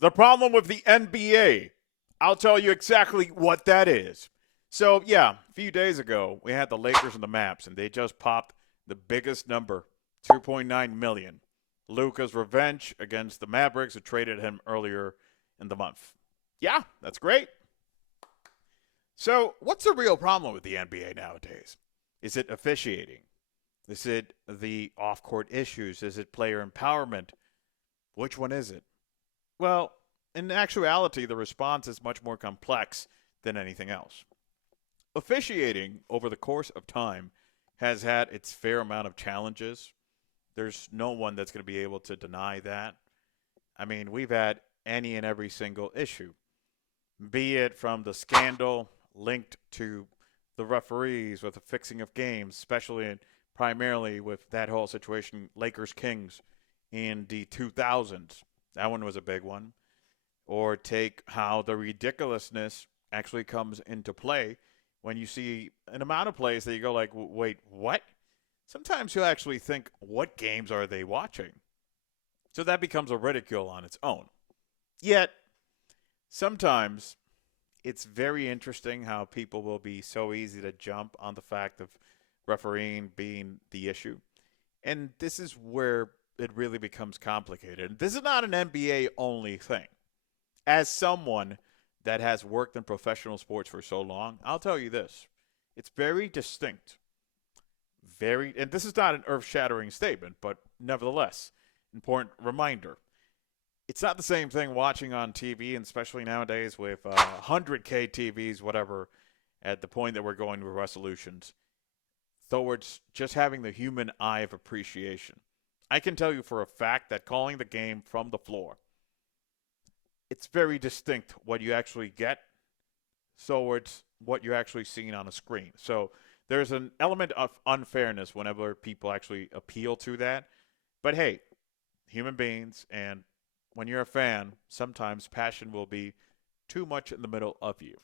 The problem with the NBA, I'll tell you exactly what that is. So, yeah, a few days ago, we had the Lakers and the Maps, and they just popped the biggest number, 2.9 million. Luka's revenge against the Mavericks who traded him earlier in the month. Yeah, that's great. So, what's the real problem with the NBA nowadays? Is it officiating? Is it the off court issues? Is it player empowerment? Which one is it? Well, in actuality, the response is much more complex than anything else. Officiating over the course of time has had its fair amount of challenges. There's no one that's going to be able to deny that. I mean, we've had any and every single issue, be it from the scandal linked to the referees with the fixing of games, especially and primarily with that whole situation, Lakers Kings in the 2000s. That one was a big one. Or take how the ridiculousness actually comes into play when you see an amount of plays that you go like, wait, what? Sometimes you'll actually think, what games are they watching? So that becomes a ridicule on its own. Yet, sometimes it's very interesting how people will be so easy to jump on the fact of refereeing being the issue. And this is where it really becomes complicated. This is not an NBA only thing. As someone that has worked in professional sports for so long, I'll tell you this. It's very distinct. And this is not an earth-shattering statement, but nevertheless, important reminder. It's not the same thing watching on TV, and especially nowadays with 100K TVs, whatever, at the point that we're going with resolutions, towards just having the human eye of appreciation. I can tell you for a fact that calling the game from the floor, it's very distinct what you actually get towards what you're actually seeing on a screen. So there's an element of unfairness whenever people actually appeal to that. But hey, human beings, and when you're a fan, sometimes passion will be too much in the middle of you.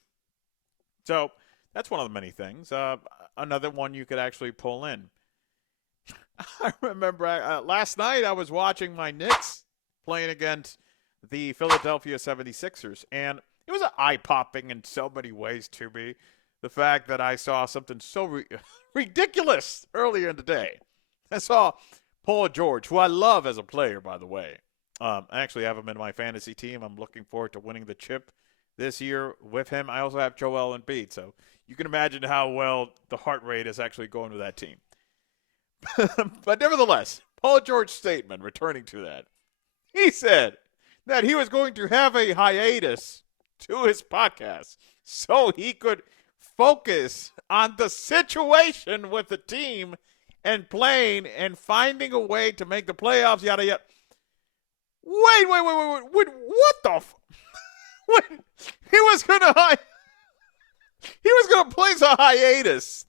So that's one of the many things. Another one you could actually pull in. I remember last night I was watching my Knicks playing against the Philadelphia 76ers, and it was eye-popping in so many ways to me. The fact that I saw something so ridiculous earlier in the day. I saw Paul George, who I love as a player, by the way. I actually have him in my fantasy team. I'm looking forward to winning the chip this year with him. I also have Joel Embiid, so you can imagine how well the heart rate is actually going with that team. But nevertheless, Paul George's statement, returning to that, he said that he was going to have a hiatus to his podcast so he could focus on the situation with the team and playing and finding a way to make the playoffs, yada, yada. Wait, what the Wait, he was gonna place a hiatus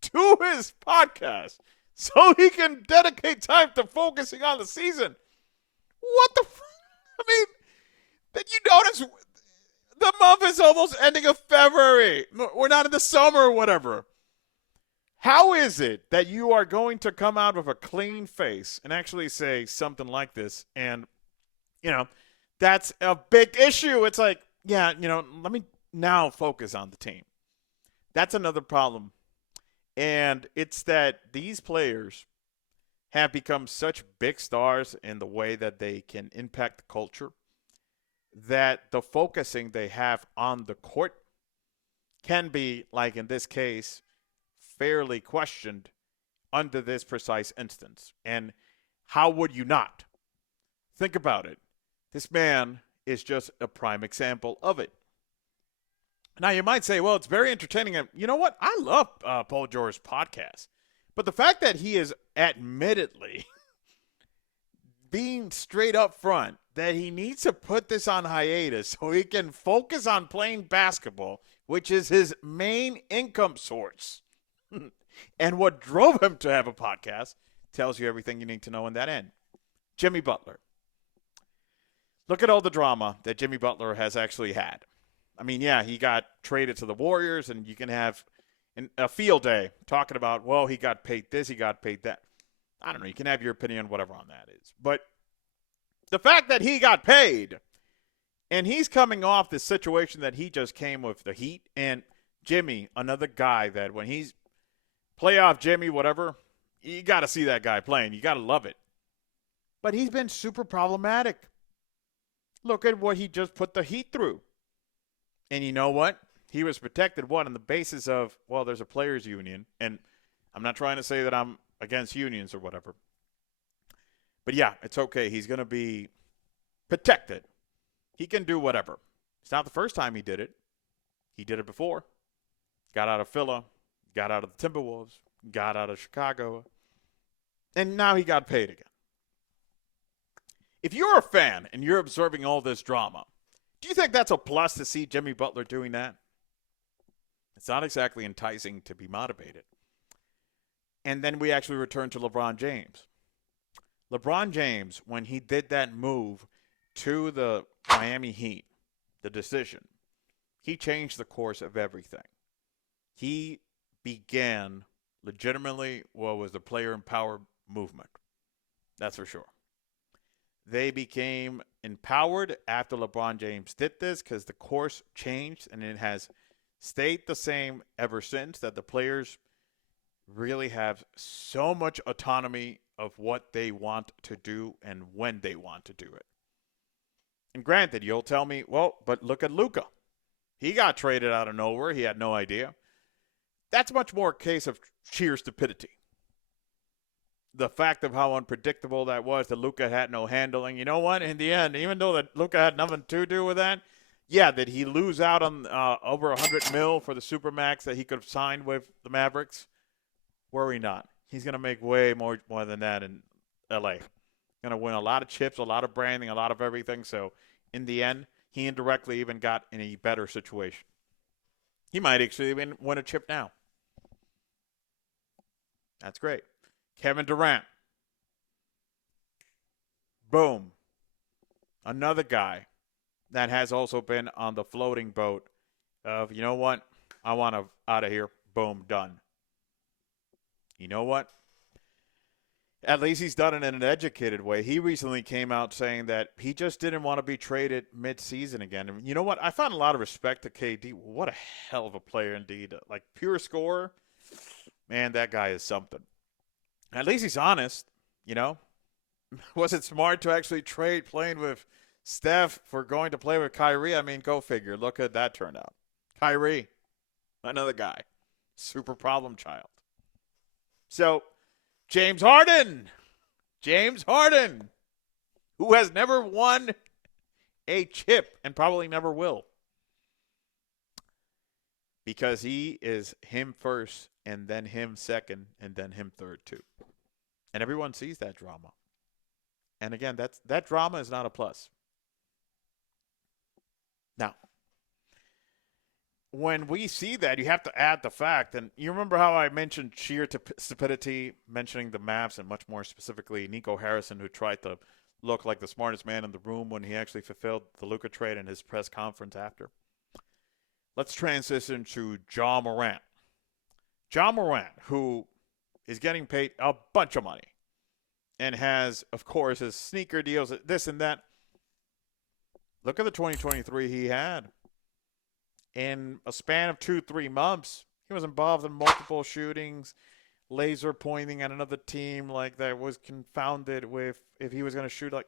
to his podcast so he can dedicate time to focusing on the season. What the I mean, did you notice the month is almost ending of February? We're not in the summer or whatever. How is it that you are going to come out with a clean face and actually say something like this? And, that's a big issue. It's like, let me now focus on the team. That's another problem. And it's that these players have become such big stars in the way that they can impact the culture that the focusing they have on the court can be, like in this case, fairly questioned under this precise instance. And how would you not? Think about it. This man is just a prime example of it. Now, you might say, well, it's very entertaining. And you know what? I love Paul George's podcast. But the fact that he is admittedly being straight up front that he needs to put this on hiatus so he can focus on playing basketball, which is his main income source, and what drove him to have a podcast, tells you everything you need to know in that end. Jimmy Butler. Look at all the drama that Jimmy Butler has actually had. I mean, yeah, he got traded to the Warriors, and you can have a field day talking about, well, he got paid this, he got paid that. I don't know. You can have your opinion on whatever on that is. But the fact that he got paid And he's coming off this situation that he just came with the Heat. And Jimmy, another guy that when he's playoff Jimmy, whatever, you got to see that guy playing. You got to love it. But he's been super problematic. Look at what he just put the Heat through. And you know what? He was protected, what, on the basis of, well, there's a players' union. And I'm not trying to say that I'm against unions or whatever. But yeah, it's okay. He's going to be protected. He can do whatever. It's not the first time he did it. He did it before. Got out of Philly, got out of the Timberwolves, got out of Chicago, and now he got paid again. If you're a fan and you're observing all this drama, do you think that's a plus to see Jimmy Butler doing that? It's not exactly enticing to be motivated. And then we actually return to LeBron James. LeBron James, when he did that move to the Miami Heat, the decision, he changed the course of everything. He began legitimately what was the player empowered movement. That's for sure. They became empowered after LeBron James did this because the course changed, and it has stayed the same ever since, that the players really have so much autonomy of what they want to do and when they want to do it. And granted, you'll tell me, well, but look at Luka. He got traded out of nowhere. He had no idea. That's much more a case of sheer stupidity. The fact of how unpredictable that was, that Luka had no handling. You know what? In the end, even though that Luka had nothing to do with that, yeah, did he lose out on over $100 million for the Supermax that he could have signed with the Mavericks? Worry not. He's going to make way more than that in L.A. Going to win a lot of chips, a lot of branding, a lot of everything. So in the end, he indirectly even got in a better situation. He might actually even win a chip now. That's great. Kevin Durant. Boom. Another guy that has also been on the floating boat of, you know what? I want to out of here. Boom, done. You know what? At least he's done it in an educated way. He recently came out saying that he just didn't want to be traded mid-season again. And you know what? I found a lot of respect to KD. What a hell of a player indeed. Like, pure scorer. Man, that guy is something. At least he's honest, you know. Was it smart to actually trade playing with Steph for going to play with Kyrie? I mean, go figure. Look at that turn out. Kyrie, another guy. Super problem child. So, James Harden, who has never won a chip and probably never will. Because he is him first, and then him second, and then him third too. And everyone sees that drama. And again, that drama is not a plus. Now, when we see that, you have to add the fact, and you remember how I mentioned sheer stupidity, mentioning the Mavs, and much more specifically Nico Harrison, who tried to look like the smartest man in the room when he actually fulfilled the Luka trade in his press conference after. Let's transition to Ja Morant. Ja Morant, who is getting paid a bunch of money and has, of course, his sneaker deals, this and that. Look at the 2023 he had. In a span of 2-3 months, he was involved in multiple shootings, laser pointing at another team like that was confounded with if he was going to shoot. Like,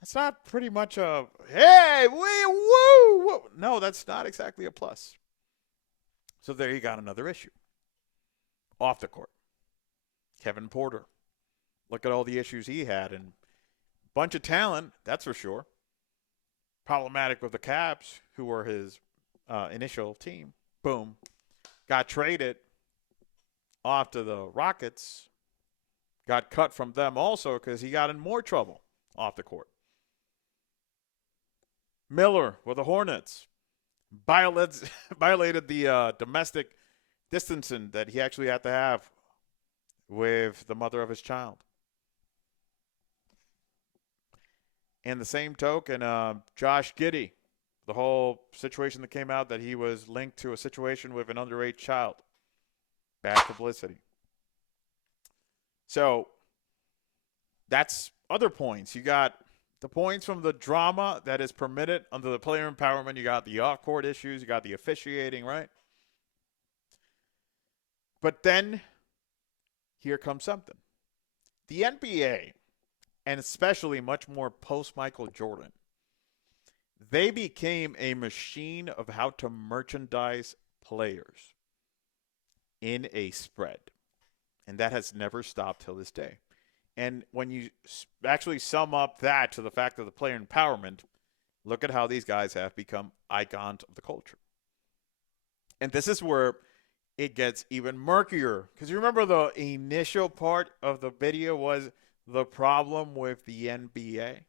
that's not pretty much a, hey, woo. No, that's not exactly a plus. So there you got another issue. Off the court. Kevin Porter. Look at all the issues he had. And bunch of talent, that's for sure. Problematic with the Cavs, who were his initial team. Boom. Got traded off to the Rockets. Got cut from them also because he got in more trouble off the court. Miller with the Hornets. Violated the domestic distancing that he actually had to have with the mother of his child. In the same token, Josh Giddey, the whole situation that came out that he was linked to a situation with an underage child. Bad publicity. So that's other points. You got the points from the drama that is permitted under the player empowerment. You got the off-court issues. You got the officiating, right? But then here comes something. The NBA, and especially much more post-Michael Jordan, they became a machine of how to merchandise players in a spread. And that has never stopped till this day. And when you actually sum up that to the fact of the player empowerment, look at how these guys have become icons of the culture. And this is where it gets even murkier. Because you remember the initial part of the video was the problem with the NBA?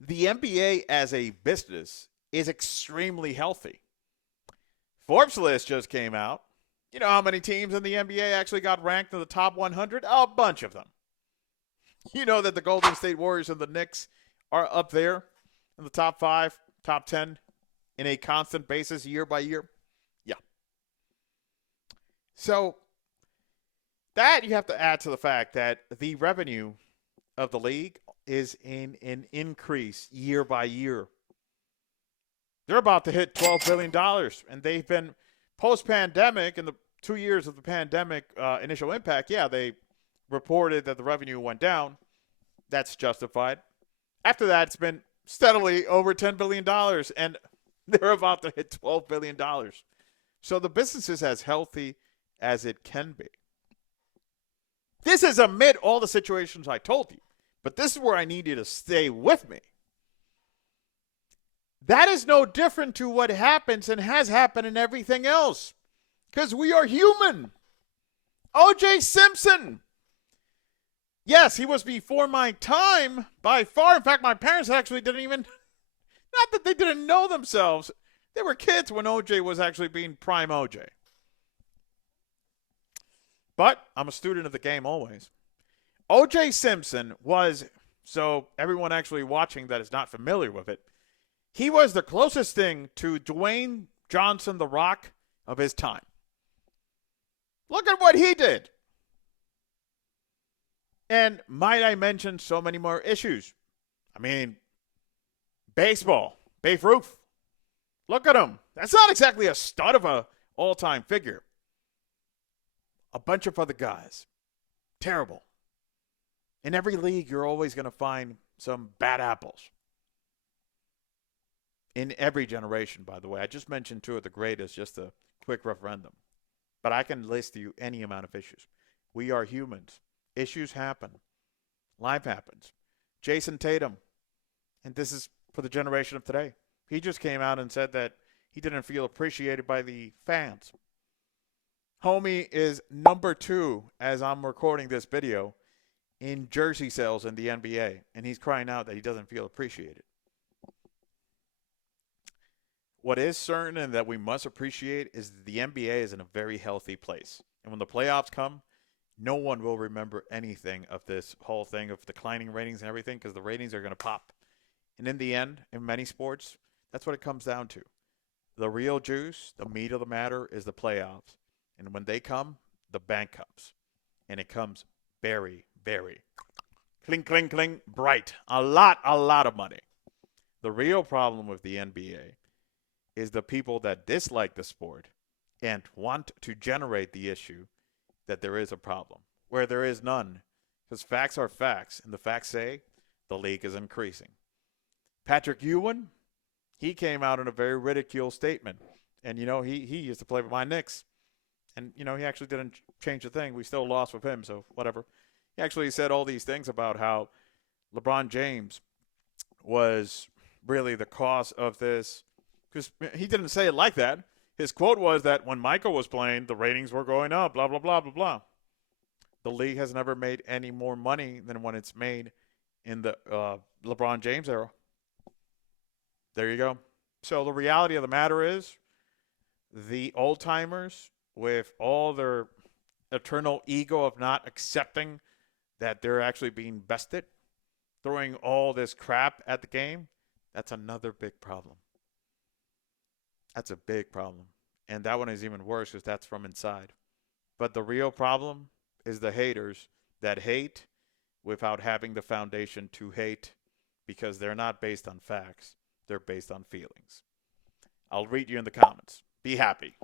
The NBA as a business is extremely healthy. Forbes list just came out. You know how many teams in the NBA actually got ranked in the top 100? A bunch of them. You know that the Golden State Warriors and the Knicks are up there in the top 5, top 10 in a constant basis year by year? Yeah. So that you have to add to the fact that the revenue of the league is in an increase year by year. They're about to hit $12 billion, and they've been post-pandemic, in the 2 years of the pandemic initial impact, yeah, they reported that the revenue went down. That's justified. After that, it's been steadily over $10 billion, and they're about to hit $12 billion. So the business is as healthy as it can be. This is amid all the situations I told you, but this is where I need you to stay with me. That is no different to what happens and has happened in everything else, because we are human. O.J. Simpson. Yes, he was before my time by far. In fact, my parents actually didn't even, not that they didn't know themselves. They were kids when O.J. was actually being prime O.J. But I'm a student of the game always. O.J. Simpson was, so everyone actually watching that is not familiar with it, he was the closest thing to Dwayne Johnson, The Rock, of his time. Look at what he did. And might I mention so many more issues? I mean, baseball, Babe Ruth. Look at him. That's not exactly a stud of a all-time figure. A bunch of other guys. Terrible. In every league, you're always going to find some bad apples. In every generation, by the way. I just mentioned two of the greatest, just a quick referendum. But I can list you any amount of issues. We are humans. Issues happen. Life happens. Jason Tatum, and this is for the generation of today, he just came out and said that he didn't feel appreciated by the fans. Homie is number 2, as I'm recording this video, in jersey sales in the NBA, and he's crying out that he doesn't feel appreciated. What is certain and that we must appreciate is that the NBA is in a very healthy place. And when the playoffs come, no one will remember anything of this whole thing of declining ratings and everything, because the ratings are going to pop. And in the end, in many sports, that's what it comes down to. The real juice, the meat of the matter, is the playoffs. And when they come, the bank comes. And it comes very, very cling, cling, cling, bright. A lot of money. The real problem with the NBA is the people that dislike the sport and want to generate the issue that there is a problem, where there is none. Because facts are facts, and the facts say the league is increasing. Patrick Ewing, he came out in a very ridiculed statement. And, you know, he used to play with my Knicks. And, you know, he actually didn't change a thing. We still lost with him, so whatever. He actually said all these things about how LeBron James was really the cause of this. Because he didn't say it like that. His quote was that when Michael was playing, the ratings were going up, blah, blah, blah, blah, blah. The league has never made any more money than when it's made in the LeBron James era. There you go. So the reality of the matter is the old-timers, with all their eternal ego of not accepting that they're actually being bested, throwing all this crap at the game, that's another big problem. That's a big problem. And that one is even worse because that's from inside. But the real problem is the haters that hate without having the foundation to hate. because they're not based on facts. They're based on feelings. I'll read you in the comments. Be happy.